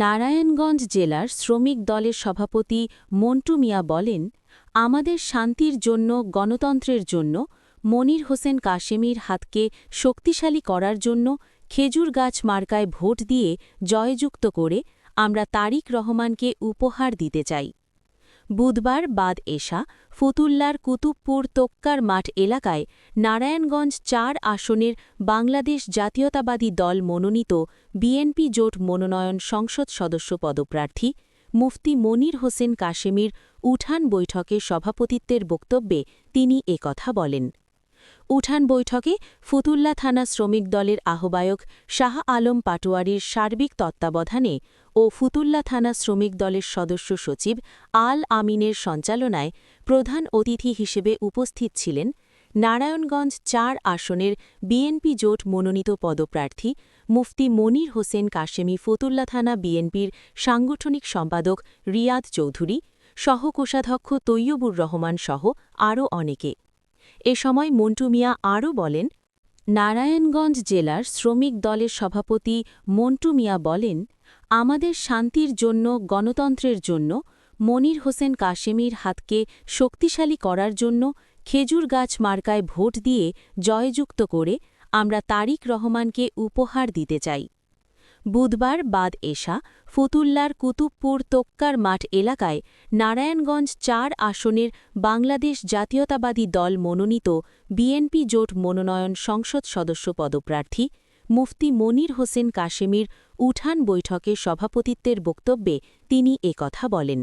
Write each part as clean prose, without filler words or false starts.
নারায়ণগঞ্জ জেলার শ্রমিক দলের সভাপতি মন্টু মিয়া বলেন, আমাদের শান্তির জন্য, গণতন্ত্রের জন্য, মনির হোসেন কাশেমীর হাতকে শক্তিশালী করার জন্য খেজুর গাছ মার্কায় ভোট দিয়ে জয়যুক্ত করে আমরা তারিক রহমানকে উপহার দিতে চাই। বুধবার বাদ এশা ফতুল্লার কুতুবপুর তোক্কার মাঠ এলাকায় নারায়ণগঞ্জ ৪ আসনের বাংলাদেশ জাতীয়তাবাদী দল মনোনীত বিএনপি জোট মনোনয়ন সংসদ সদস্য পদপ্রার্থী মুফতি মনির হোসেন কাশেমীর উঠান বৈঠকে সভাপতিত্বের বক্তব্যে তিনি একথা বলেন। উঠান বৈঠকে ফতুল্লা থানা শ্রমিক দলের আহ্বায়ক শাহ আলম পাটোয়ারির সার্বিক তত্ত্বাবধানে ও ফতুল্লা থানা শ্রমিক দলের সদস্য সচিব আল আমিনের সঞ্চালনায় প্রধান অতিথি হিসেবে উপস্থিত ছিলেন নারায়ণগঞ্জ ৪ আসনের বিএনপি জোট মনোনীত পদপ্রার্থী মুফতি মনির হোসেন কাশেমী, ফতুল্লা থানা বিএনপির সাংগঠনিক সম্পাদক রিয়াদ চৌধুরী, সহকোষাধ্যক্ষ তৈয়বুর রহমান সহ আরও অনেকে। এ সময় মন্টু মিয়া আরও বলেন, নারায়ণগঞ্জ জেলার শ্রমিক দলের সভাপতি মন্টু মিয়া বলেন, আমাদের শান্তির জন্য, গণতন্ত্রের জন্য, মনির হোসেন কাশেমীর হাতকে শক্তিশালী করার জন্য খেজুর গাছ মার্কায় ভোট দিয়ে জয়যুক্ত করে আমরা তারিক রহমানকে উপহার দিতে চাই। বুধবার বাদ এশা ফতুল্লার কুতুবপুর তোক্কার মাঠ এলাকায় নারায়ণগঞ্জ ৪ আসনের বাংলাদেশ জাতীয়তাবাদী দল মনোনীত বিএনপি জোট মনোনয়ন সংসদ সদস্য পদপ্রার্থী মুফতি মনির হোসেন কাশেমীর উঠান বৈঠকে সভাপতিত্বের বক্তব্যে তিনি একথা বলেন।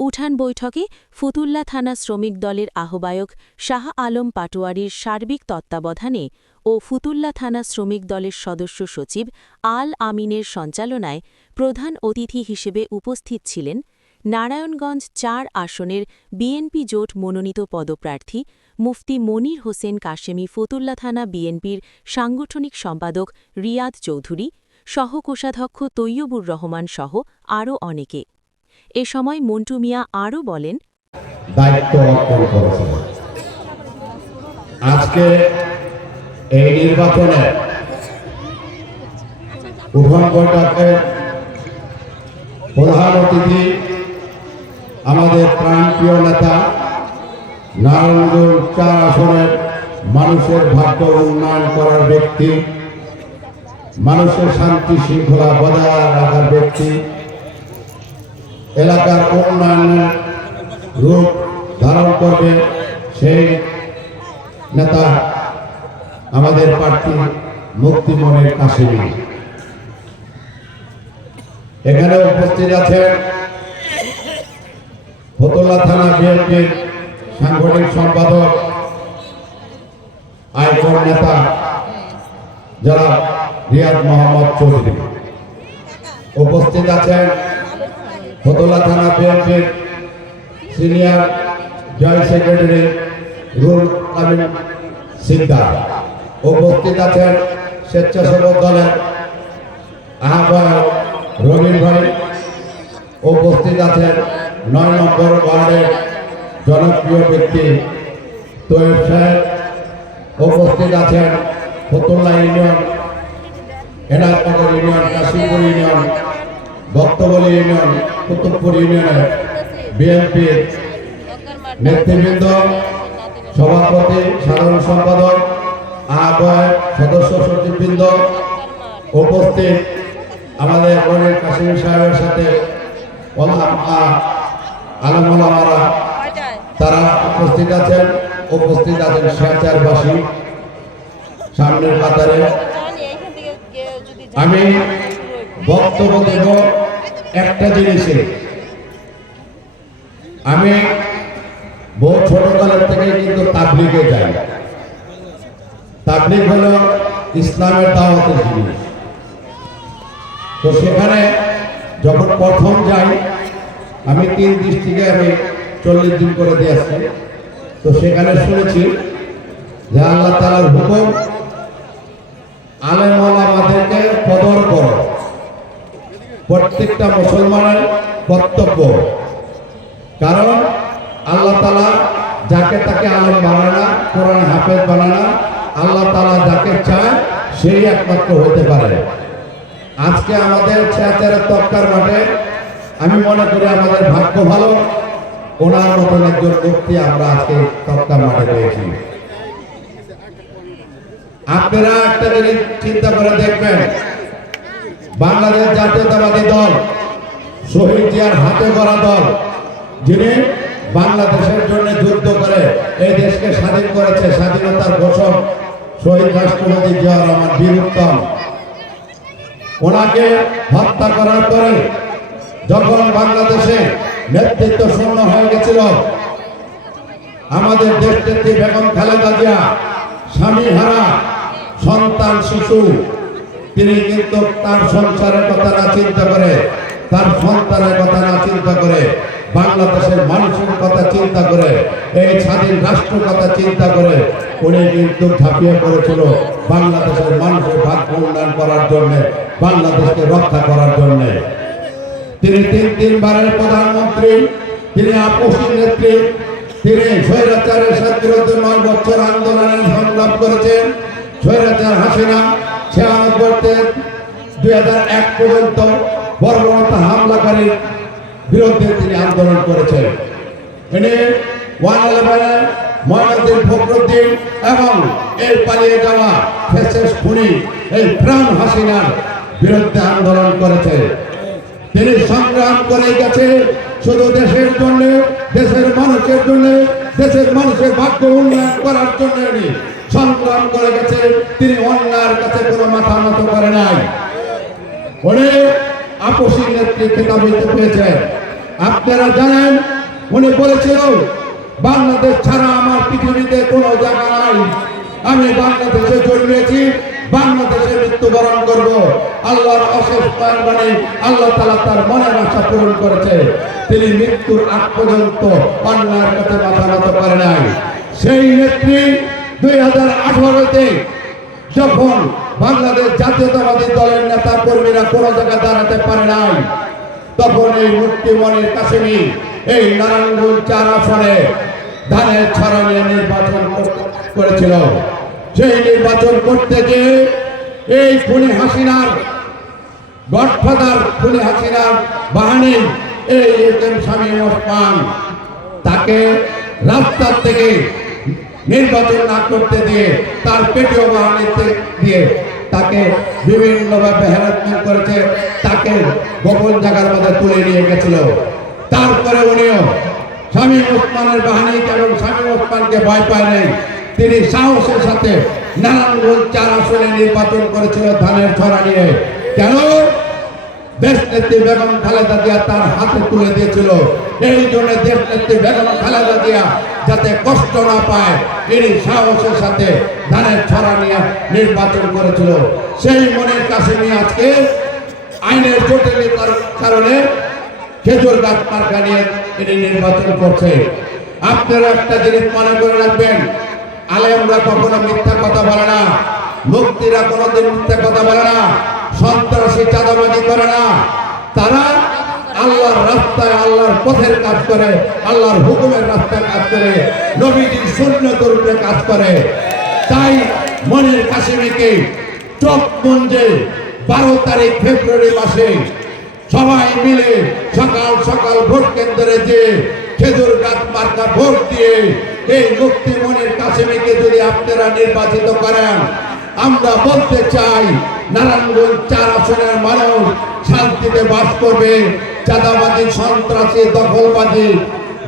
উঠান বৈঠকে ফতুল্লা থানা শ্রমিক দলের আহ্বায়ক শাহ আলম পাটোয়ারির সার্বিক তত্ত্বাবধানে ও ফতুল্লা থানা শ্রমিক দলের সদস্য সচিব আল আমিনের সঞ্চালনায় প্রধান অতিথি হিসেবে উপস্থিত ছিলেন নারায়ণগঞ্জ ৪ আসনের বিএনপি জোট মনোনীত পদপ্রার্থী মুফতি মনির হোসেন কাশেমী, ফতুল্লা থানা বিএনপির সাংগঠনিক সম্পাদক রিয়াদ চৌধুরী, সহকোষাধ্যক্ষ তৈয়বুর রহমান সহ আরও অনেকে। এ সময় মন্টু মিয়া আরও বলেন, দায়িত্ব অর্পণ করেছেন। আজকে এই নির্বাচনে উঠান বৈঠকের প্রধান অতিথি আমাদের প্রাণপ্রিয় নেতা, নারায়ণগঞ্জ ৪ আসনের মানুষের ভাগ্য উন্নয়ন করার ব্যক্তি, মানুষের শান্তি শৃঙ্খলা বজায় রাখার ব্যক্তি, এলাকার উন্নয়নের রূপ ধারণ করবে সেই নেতা আমাদের প্রার্থী মুফতি মনির কাশেমী। এখানে উপস্থিত আছেন ফতুল্লা থানা বিএনপির সাংগঠনিক সম্পাদক, আইকন নেতা যারা রিয়াদ মোহাম্মদ চৌধুরী। উপস্থিত আছেন ফতুল্লা থানা বিএনপির সিনিয়র জয়েন্ট সেক্রেটারি রুল আমিন সিকদার। উপস্থিত আছেন স্বেচ্ছাসেবক দলের আহ্বায়ক রবিন ভাই। উপস্থিত আছেন ৯ নম্বর ওয়ার্ডের জনপ্রিয় ব্যক্তি তৈয়ব সাহেব। উপস্থিত আছেন Fatullah union, Enayetnagar union, Kashimpur union, Bhaktabali union, Kutubpur ইউনিয়নের বিএনপির নেতৃবৃন্দ, সভাপতি, সাধারণ সম্পাদক, আহ্বায়ক, সদস্য সচিববৃন্দ। উপস্থিত আমাদের মনির কাশেমী সাহেবের সাথে আলমারা তারা উপস্থিত আছেন। উপস্থিত আছেন শেয়ারবাসী সামনের কাতারে। আমি বক্তব্য দেব একটা জিনিসে। আমি বহু ছোটকালের থেকে কিন্তু তাবলীগে যাই। তাবলীগ হল ইসলামের দাওয়াতের জিনিস। তো সেখানে যখন প্রথম যাই, আমি 3 ডিস্ট্রিক্টে আমি 40 দিন করে দিয়ে আসছি। তো সেখানে শুনেছি যে আল্লাহ তাআলার হুকুম, আলেম ওলামাদেরকে কদর করো, প্রত্যেকটা মুসলমানের কর্তব্য। কারণ আল্লাহ তাআলা যাকে তাকে আলেম বানায় না, কোরআন হাফেজ বানায় না। আল্লাহ তাআলা যাকে চায় সেই একমাত্র হতে পারে। আজকে আমাদের ছেয়াচারের তক্কার মাঠে আমি মনে করি আমাদের ভাগ্য ভালো, ওনার মতন একজন ব্যক্তি আমরা আজকে তক্কার মাঠে পেয়েছি। আপনারা একটা জিনিস চিন্তা করে দেখবেন, বাংলাদেশ জাতীয়তাবাদী দল শহীদ জিয়ার হাতে গড়া দল, যিনি বাংলাদেশের জন্য যুদ্ধ করে এই দেশকে স্বাধীন করেছে, স্বাধীনতার ঘোষক শহীদ রাষ্ট্রপতি জিয়াউর রহমান বীর উত্তম, ওনাকে হত্যা করার পরে যখন বাংলাদেশে নেতৃত্ব শূন্য হয়ে গেছিল, আমাদের দেশনেত্রী বেগম খালেদা জিয়া স্বামী হারা সন্তান শিশু, তিনি কিন্তু তার সংসারের কথা না চিন্তা করে, তার সন্তানের কথা না চিন্তা করে, বাংলাদেশের মানুষের কথা চিন্তা করে, এই স্বাধীন রাষ্ট্র কথা চিন্তা করে উনি কিন্তু ঝাঁপিয়ে পড়েছিল বাংলাদেশের মানুষের ভাগ্য উন্নয়ন করার জন্য, বাংলাদেশকে রক্ষা করার জন্য। তিনি তিনবারের প্রধানমন্ত্রী, তিনি আপসী নেত্রী, তিনি স্বৈরাচারের বিরুদ্ধে 9 বছর আন্দোলনের সংগ্রাম করেছেন। স্বৈরাচার হাসিনা 96 থেকে 2001 পর্যন্ত বর্বরতা হামলাকারীর বিরুদ্ধে তিনি আন্দোলন করেছেন। তিনি 111 ময়নাদ্দিন ফখরুদ্দিন এবং এই পালিয়ে যাওয়া ফ্যাসিস্ট খুনি এই প্রাণ হাসিনার বিরুদ্ধে আন্দোলন করেছে। তিনি সংগ্রাম করে গেছে শুধু দেশের জন্য, দেশের মানুষের জন্য, দেশের মানুষের ভাগ্য উন্নয়ন করার জন্য সংগ্রাম করে গেছে। তিনি অন্যায়ের কাছে কোনো মাথা নত করে নাই। উনি আপসী নেত্রী খেতাব পেয়েছেন। আপনারা জানেন উনি বলেছিল, বাংলাদেশ ছাড়া আমার পৃথিবীতে কোনো জায়গা নাই, আমি বাংলাদেশে জন্মেছি, বাংলাদেশে মৃত্যুবরণ করব। আল্লাহর অশেষ মেহেরবানি, আল্লাহ তাআলা তার মনের আশা পূরণ করেছে। তিনি মৃত্যুর আগ পর্যন্ত অন্যায়ের কাছে মাথা নত করে নাই। সেই নেত্রী 2018-তে যখন বাংলাদেশ জাতীয়তাবাদী দলের নেতা কর্মীরা কোনো জায়গায় দাঁড়াতে পারে নাই, তখন এই মুফতি মনির কাসেমী এই নারায়ণগঞ্জ 4 আসনে ধানের ছড়া নিয়ে নির্বাচন করেছিল। সেই নির্বাচন করতে গিয়ে এই খুনি হাসিনার গডফাদার, খুনি হাসিনার বাহিনী এই এম শামীম ওসমান, তাকে রাস্তার থেকে নির্বাচন না করতে দিয়ে তার পেটিও বাহিনীতে দিয়ে তাকে বিভিন্নভাবে হ্যারাসমেন্ট করেছে, তাকে গোপন জায়গার মধ্যে তুলে নিয়ে গেছিল। তারপরে উনিও শামীম ওসমানের বাহিনী এবং শামীম ওসমানকে ভয় পায় নাই, তিনি সাহসের সাথে নারায়ণগঞ্জ 4 আসনে নির্বাচন করেছিল ধানের ছড়া নিয়ে। কেন? দেশনেত্রী বেগম খালেদা জিয়া তার হাতে তুলে দিয়েছিল। এই জন্য দেশনেত্রী বেগম খালেদা জিয়া যাতে কষ্ট না পায়, তিনি সাহসের সাথে ধানের ছড়া নিয়ে নির্বাচন করেছিল। সেই মনির কাসেমী আজকে আইনের জটিলতার কারণে খেজুর গাছ মার্কা নিয়ে তিনি নির্বাচন করছে। আপনারা একটা জিনিস মনে করে রাখবেন, আলেমরা কখনো মিথ্যা কথা বলে না, মুফতিরা কোনোদিন মিথ্যা কথা বলে না, সন্ত্রাসী চাঁদাবাজি করে না। তারা আল্লাহর রাস্তায়, আল্লাহর পথের কাজ করে, আল্লাহর হুকুমের রাস্তায় কাজ করে, নবীজির সুন্নতের উপরে কাজ করে। তাই মনির কাসেমীকে চকমঞ্জে 12 তারিখ ফেব্রুয়ারি মাসে সবাই মিলে সকাল সকাল ভোট কেন্দ্রে যে খেজুর গাছ মার্কা ভোট দিয়ে এই মুফতি মনির কাসেমীকে যদি আপনারা নির্বাচিত করেন, আমরা বলতে চাই নারায়ণগঞ্জ 4 আসনের মানুষ শান্তিতে বাস করবে। চাঁদাবাজি, সন্ত্রাসী, দখলবাজি,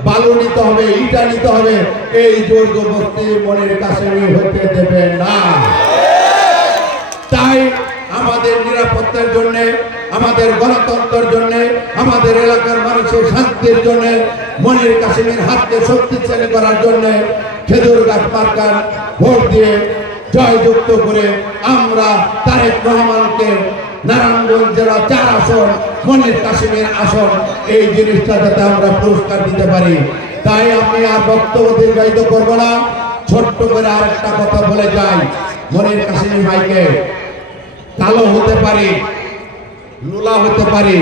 বালু নিতে হবে, ইটা নিতে হবে, এই জোর জবরদস্তি মনির কাসেমী হতে দেবে না। তাই আমাদের নিরাপত্তার জন্য, আমাদের গণতন্ত্রের জন্য, আমাদের এলাকার মানুষের শান্তির জন্য, মনির কাসেমীর হাতকে শক্তিশালী করার জন্য খেজুর গাছ মার্কার ভোট দিয়ে জয়যুক্ত করে আমরা তারেক রহমানকে নারায়ণগঞ্জ জেলা 4 আসন, মনির কাসেমীর আসন, এই জিনিসটা যাতে আমরা পুরস্কার দিতে পারি। তাই আমি আর বক্তব্য দীর্ঘায়িত করব না, ছোট্ট করে আরেকটা কথা বলে যাই। মনির কাসেমী ভাইকে কালো হতে পারি, লুলা হতে পারি,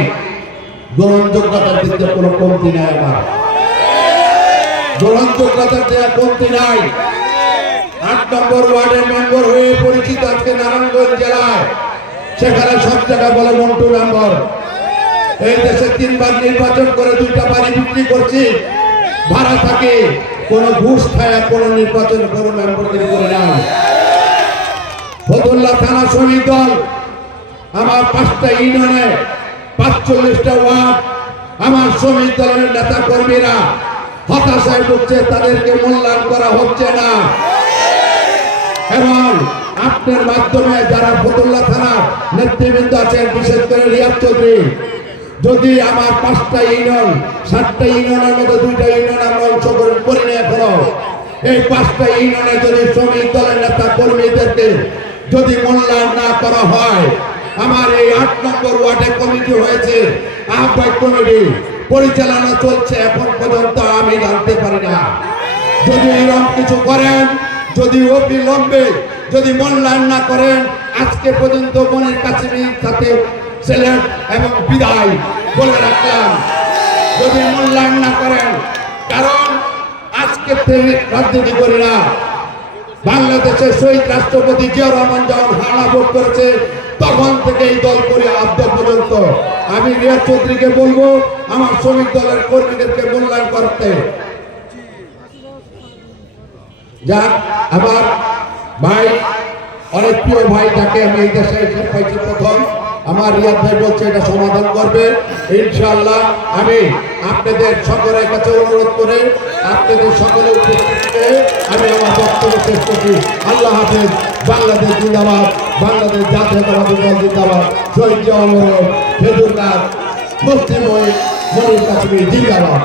গ্রহণযোগ্যতার দিক থেকে কোনো কমতি নাই, আমার গ্রহণযোগ্যতার দেওয়া কমতি নাই। 8 নম্বর ওয়ার্ডের মেম্বার হয়ে পরিচিত আজকে নারায়ণগঞ্জ জেলায় সেখানে সব জায়গায় বলে মন্টু মেম্বার। এই দেশে 3 বার নির্বাচন করে 2টা বাড়ি বিক্রি করছি, ভাড়া থাকে, কোন ঘুষ খায় কোন নির্বাচন কোন মেম্বারগিরি করে নাই। ফতুল্লা থানা শ্রমিক দল আমার 5টা ইউনিয়নে 45টা ওয়ার্ড, আমার শ্রমিক দলের নেতা কর্মীরা হতাশায় ঢুকছে, তাদেরকে মূল্যায়ন করা হচ্ছে না। এবং আপনার মাধ্যমে যারা ফতুল্লা থানা নেতৃবৃন্দ আছেন, বিশেষ করে রিয়াদ চৌধুরী, যদি আমার 5টা ইউনিয়ন 7টা ইউনিয়নের মধ্যে 2টা ইউনিয়ন আমরা অংশগ্রহণ করি না এখনো, এই 5টা ইউনিয়নে যদি শ্রমিক দলের নেতা কর্মীদেরকে যদি মূল্যায়ন না করা হয়, আমার এই 8 নম্বর ওয়ার্ডে কমিটি হয়েছে, আহ্বায়ক কমিটি পরিচালনা চলছে, এখন পর্যন্ত আমি জানতে পারি না। যদি এরকম কিছু করেন, যদি অবিলম্বে যদি মূল্যায়ন না করেন, আজকে পর্যন্ত মনির কাসেমীর সাথে সিলেট এবং বিদায় বলে রাখলাম। যদি মূল্যায়ন না করেন, কারণ আজকে রাজনীতি করি না, বাংলাদেশের শহীদ রাষ্ট্রপতি জিয়াউর রহমান যখন হানা ভোট করেছে তখন থেকে এই দল করে আজ পর্যন্ত। আমি রিয়াদ চৌধুরীকে বলবো আমার শ্রমিক দলের কর্মীদেরকে মূল্যায়ন করতে। যাক, আমার ভাই, অনেক প্রিয় ভাই, যাকে আমি এই দেশে এসে পাইছি প্রথম, আমার রিয়াদ ভাই বলছে এটা সমাধান করবে ইনশাআল্লাহ। আমি আপনাদের সকলের কাছে অনুরোধ করে আপনাদের সকলের উপস্থিতিতে আমি আমার বক্তব্য শেষ করছি। আল্লাহ হাফেজ। বাংলাদেশ জিন্দাবাদ, বাংলাদেশ জাতীয়তাবাদী দল জিন্দাবাদ, শহীদ জিয়া অমর, খেজুরনাথ, মুসলিম মনির কাসেমী জিন্দাবাদ।